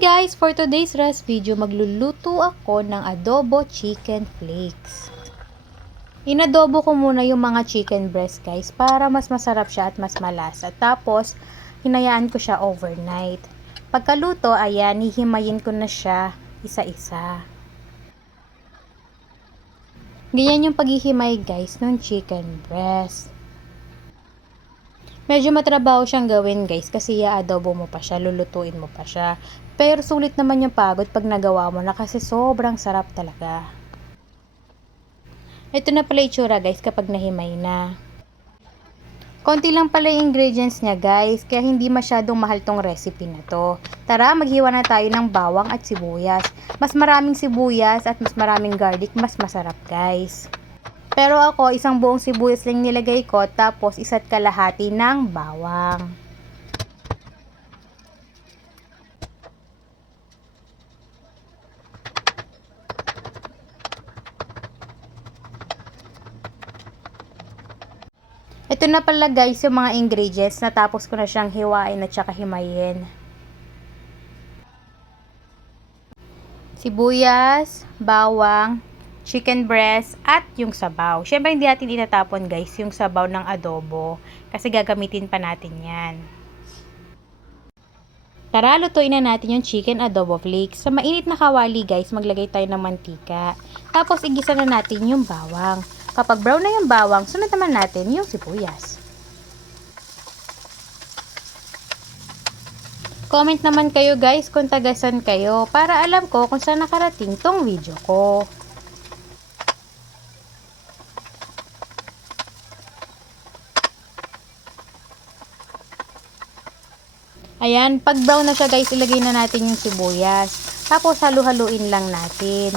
Guys! For today's rest video, magluluto ako ng adobo chicken flakes. Inadobo ko muna yung mga chicken breast guys para mas masarap siya at mas malasa. Tapos, hinayaan ko siya overnight. Pagkaluto, ayan, hihimayin ko na siya isa-isa. Ganyan yung paghihimay guys ng chicken breast. Medyo matrabaho siyang gawin guys kasi i-adobo mo pa siya, lulutuin mo pa siya. Pero sulit naman yung pagod pag nagawa mo na kasi sobrang sarap talaga. Ito na pala itsura guys kapag nahimay na. Konti lang pala yung ingredients niya guys, kaya hindi masyadong mahal tong recipe na to. Tara, maghiwa na tayo ng bawang at sibuyas. Mas maraming sibuyas at mas maraming garlic, mas masarap guys. Pero ako, isang buong sibuyas lang nilagay ko, tapos isa't kalahati ng bawang. Ito na pala guys yung mga ingredients, natapos ko na siyang hiwain at saka himayin. Sibuyas, bawang, chicken breast, at yung sabaw. Syempre hindi natin itatapon guys yung sabaw ng adobo kasi gagamitin pa natin yan. Tara, lutuin na natin yung chicken adobo flakes. Sa mainit na kawali guys, maglagay tayo ng mantika. Tapos igisa na natin yung bawang. Kapag brown na yung bawang, sunod naman natin yung sibuyas. Comment naman kayo guys kung tagasan kayo para alam ko kung saan nakarating tong video ko. Ayan, pag brown na siya guys, ilagay na natin yung sibuyas. Tapos halu-haluin lang natin.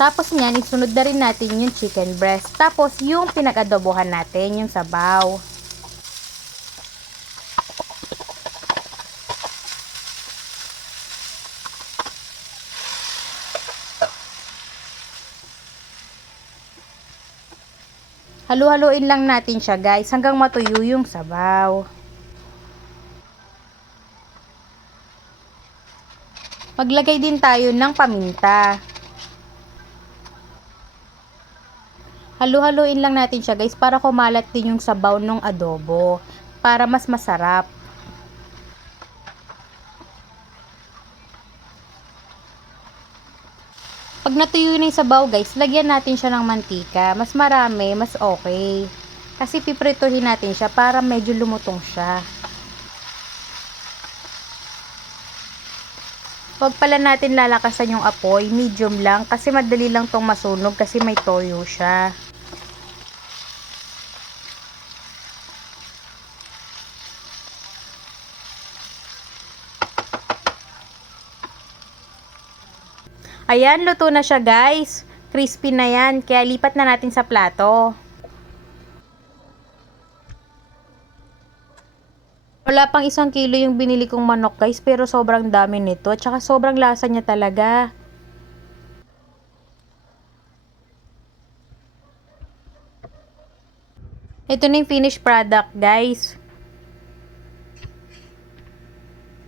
Tapos niyan, isunod na rin natin yung chicken breast. Tapos yung pinag-adobohan natin, yung sabaw. Halu-haluin lang natin siya guys hanggang matuyo yung sabaw. Maglagay din tayo ng paminta. Halu-haluin lang natin siya guys para kumalat din yung sabaw ng adobo. Para mas masarap. Pag natuyo na yung sabaw guys, lagyan natin siya ng mantika. Mas marami, mas okay. Kasi piprituhin natin siya para medyo lumutong siya. Huwag pala natin lalakasan yung apoy, medium lang kasi madali lang tong masunog kasi may toyo siya. Ayan, luto na siya guys. Crispy na yan, kaya lipat na natin sa plato. Wala pang 1 kilo yung binili kong manok guys, pero sobrang dami nito at saka sobrang lasa niya talaga. Ito na yung finished product guys.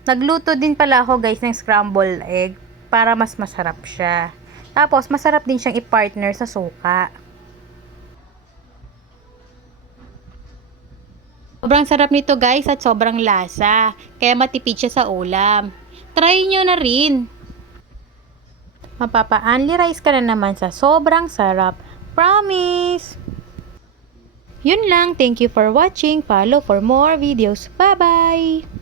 Nagluto din pala ako guys ng scrambled egg para mas masarap siya. Tapos masarap din siyang i-partner sa suka. Sobrang sarap nito guys at sobrang lasa. Kaya matipid siya sa ulam. Try nyo na rin. Mapapa-only rice ka na naman sa sobrang sarap. Promise! Yun lang. Thank you for watching. Follow for more videos. Bye-bye!